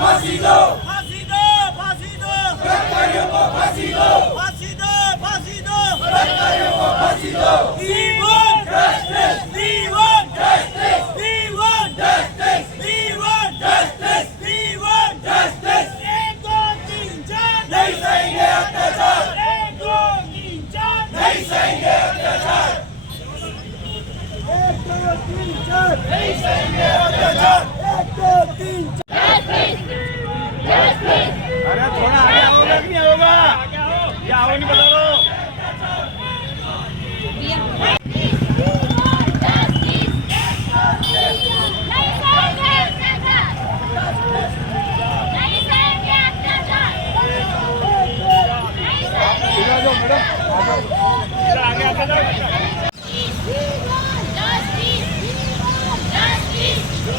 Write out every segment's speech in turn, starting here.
फांसी दो, फांसी दो, फांसी दो, बलात्कारियों को फांसी दो, फांसी दो, फांसी दो, बलात्कारियों को फांसी दो। We want justice, we want justice, we want justice, we want justice, we want justice। एक दो तीन चार नहीं सहेंगे अत्याचार, एक दो तीन चार नहीं सहेंगे अत्याचार, एक दो तीन चार नहीं सहेंगे अत्याचार, एक दो तीन चार। अरे थोड़ा आगे आओगे कि नहीं आओगा? क्या आओ नहीं बता दो।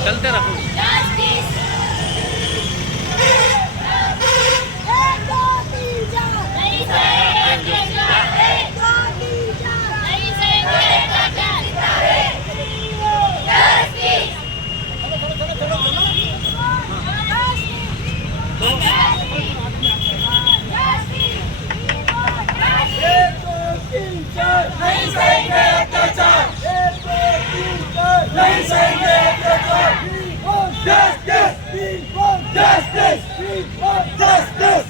चलते रहो। नहीं सहेंगे अत्याचार, नहीं सहेंगे अत्याचार। Justice, justice, justice।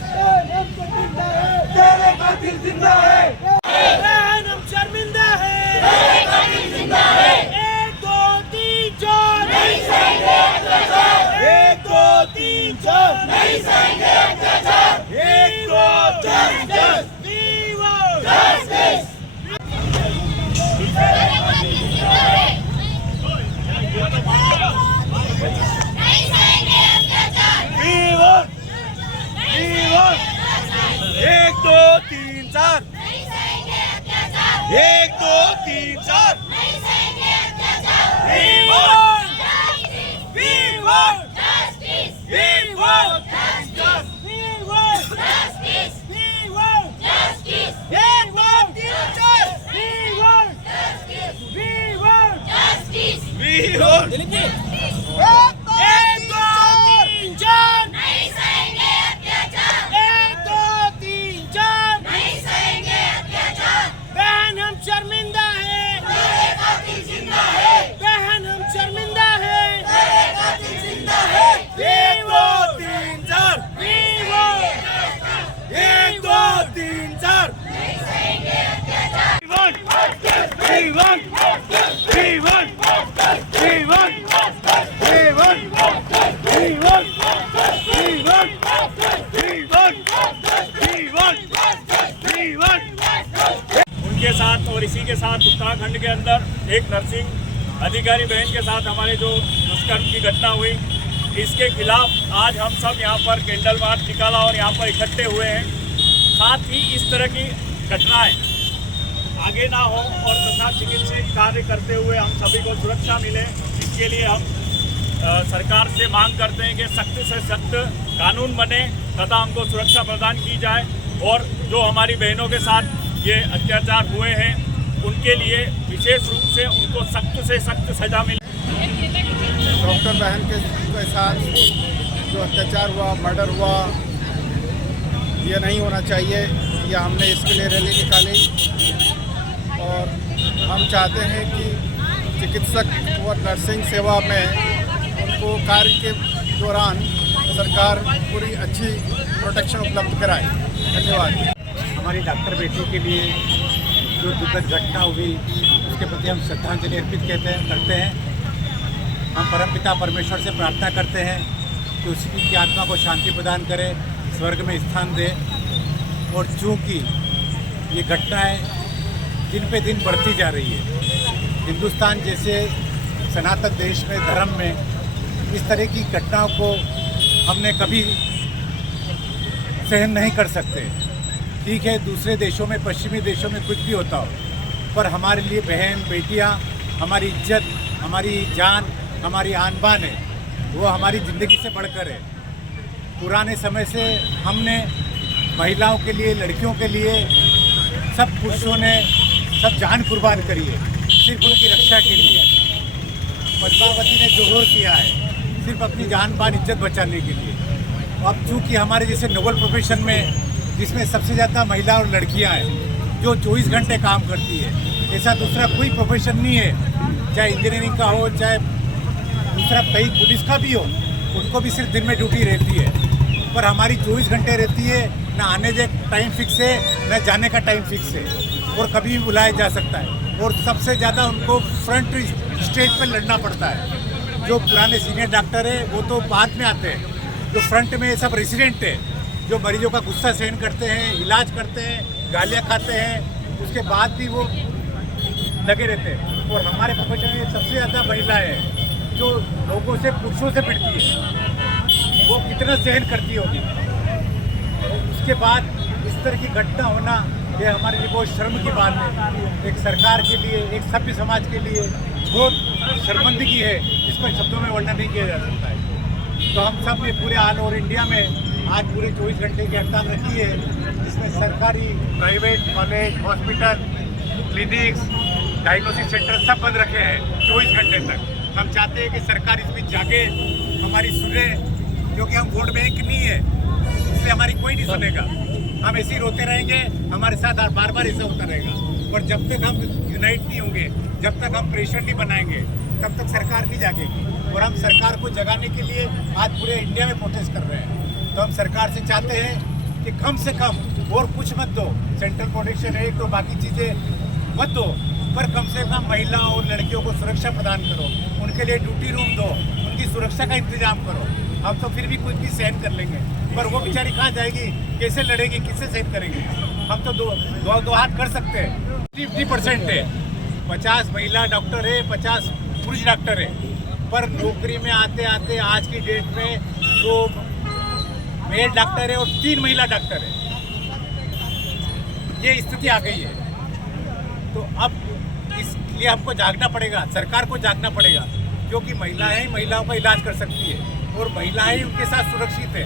तेरे कातिल जिंदा है, बहन हम शर्मिंदा है, तेरे कातिल जिंदा है। एक दो तीन चार नहीं सहेंगे अत्याचार, एक दो तीन चार नहीं सहेंगे अत्याचार, एक दो तीन चार। We want justice। एक दो तीन चार, एक दो तीन चार। We want justice, we want justice, we want justice, we want justice, we want justice, एक दो तीन चार। We want justice, we want justice, we want justice। एक दो तीन चार नहीं सहेंगे अत्याचार, एक दो तीन चार नहीं सहेंगे अत्याचार। बहन हम शर्मिंदा है, तेरे कातिल जिंदा है, बहन हम शर्मिंदा है, तेरे कातिल जिंदा है। एक दो तीन चार, एक दो तीन चार नहीं सहेंगे अत्याचार। We want justice, we want justice, we want justice, we want justice, we want justice, we want justice, we want justice, we want justice, we want justice, we want justice। उनके साथ और इसी के साथ उत्तराखंड के अंदर एक नर्सिंग अधिकारी बहन के साथ हमारे जो दुष्कर्म की घटना हुई, इसके खिलाफ आज हम सब यहाँ पर कैंडल मार्च निकाला और यहाँ पर इकट्ठे हुए हैं। साथ ही इस तरह की घटनाएं आगे ना हो और तथा चिकित्सीय कार्य करते हुए हम सभी को सुरक्षा मिले, इसके लिए हम सरकार से मांग करते हैं कि सख्त से सख्त कानून बने तथा हमको सुरक्षा प्रदान की जाए और जो हमारी बहनों के साथ ये अत्याचार हुए हैं उनके लिए विशेष रूप से उनको सख्त से सख्त सजा मिले। डॉक्टर बहन के साथ जो अत्याचार हुआ, मर्डर हुआ, ये नहीं होना चाहिए। ये हमने इसके लिए रैली निकाली और हम चाहते हैं कि चिकित्सक और नर्सिंग सेवा में उनको कार्य के दौरान सरकार पूरी अच्छी प्रोटेक्शन उपलब्ध कराए। धन्यवाद। हमारी डॉक्टर बेटी के लिए जो दुखद घटना हुई उसके प्रति हम श्रद्धांजलि अर्पित करते हैं। हम परमपिता परमेश्वर से प्रार्थना करते हैं कि उसकी आत्मा को शांति प्रदान करे, स्वर्ग में स्थान दे। और चूँकि ये घटनाएं दिन पे दिन बढ़ती जा रही है, हिंदुस्तान जैसे सनातन देश में, धर्म में इस तरह की घटनाओं को हमने कभी सहन नहीं कर सकते। ठीक है, दूसरे देशों में, पश्चिमी देशों में कुछ भी होता हो, पर हमारे लिए बहन बेटियां, हमारी इज्जत, हमारी जान हमारी आन बान है, वो हमारी ज़िंदगी से बढ़कर है। पुराने समय से हमने महिलाओं के लिए, लड़कियों के लिए, सब पुरुषों ने सब जान कुर्बान करी है सिर्फ उनकी रक्षा के लिए। पद्मावती ने जोहर किया है सिर्फ अपनी जान बान इज्जत बचाने के लिए। अब चूँकि हमारे जैसे नोबल प्रोफेशन में, जिसमें सबसे ज़्यादा महिला और लड़कियां हैं जो 24 घंटे काम करती है, ऐसा दूसरा कोई प्रोफेशन नहीं है, चाहे इंजीनियरिंग का हो, चाहे दूसरा कहीं पुलिस का भी हो, उनको भी सिर्फ दिन में ड्यूटी रहती है। पर हमारी 24 घंटे रहती है, ना आने का टाइम फिक्स है, ना जाने का टाइम फिक्स है, और कभी भी बुलाया जा सकता है। और सबसे ज़्यादा उनको फ्रंट स्टेज पर लड़ना पड़ता है। जो पुराने सीनियर डॉक्टर है वो तो बाद में आते हैं, जो फ्रंट में सब रेसिडेंट है, जो मरीजों का गुस्सा सहन करते हैं, इलाज करते हैं, गालियाँ खाते हैं, उसके बाद भी वो लगे रहते हैं। और हमारे प्रोफेशन में सबसे ज़्यादा महिलाएं हैं जो लोगों से, पुरुषों से भिड़ती है, वो कितना सहन करती होगी। उसके बाद इस तरह की घटना होना, ये हमारे लिए बहुत शर्म की बात है। एक सरकार के लिए, एक सभ्य समाज के लिए बहुत शर्मिंदगी है, जिसको शब्दों में वर्णन नहीं किया जा सकता है। तो हम सब ने पूरे ऑल ओवर इंडिया में आज पूरे 24 घंटे की हड़ताल रखी है, जिसमें सरकारी, private, college, hospital, clinics, diagnosis centre सब बंद रखे हैं 24 घंटे तक। हम चाहते हैं कि सरकार इस बीच जागे, हमारी सुने, क्योंकि हम वोट बैंक नहीं है, इसलिए हमारी कोई नहीं सुनेगा। हम ऐसे ही रोते रहेंगे, हमारे साथ बार बार ऐसा होता रहेगा। और जब तक हम यूनाइट नहीं होंगे, जब तक हम प्रेशर नहीं बनाएंगे, तब तक सरकार नहीं जागेगी। और हम सरकार को जगाने के लिए आज पूरे इंडिया में प्रोटेस्ट कर रहे हैं। तो हम सरकार से चाहते हैं कि कम से कम और कुछ मत दो, सेंट्रल प्रोटेक्शन एक्ट तो बाकी चीज़ें मत दो, पर कम से कम महिलाओं और लड़कियों को सुरक्षा प्रदान करो, उनके लिए ड्यूटी रूम दो, उनकी सुरक्षा का इंतजाम करो। हम तो फिर भी कुछ भी सहन कर लेंगे, पर वो बेचारी कहाँ जाएगी, कैसे लड़ेगी, किससे सहन करेंगी। हम तो दो हाथ कर सकते हैं। 50% है, 50 महिला डॉक्टर है, 50 पुरुष डॉक्टर है, पर नौकरी में आते आते आज की डेट में 2 मेल डॉक्टर है और 3 महिला डॉक्टर है। ये स्थिति आ गई है। तो अब इसलिए हमको जागना पड़ेगा, सरकार को जागना पड़ेगा, क्योंकि महिलाएं ही महिलाओं का इलाज कर सकती है और महिलाएं ही उनके साथ सुरक्षित है।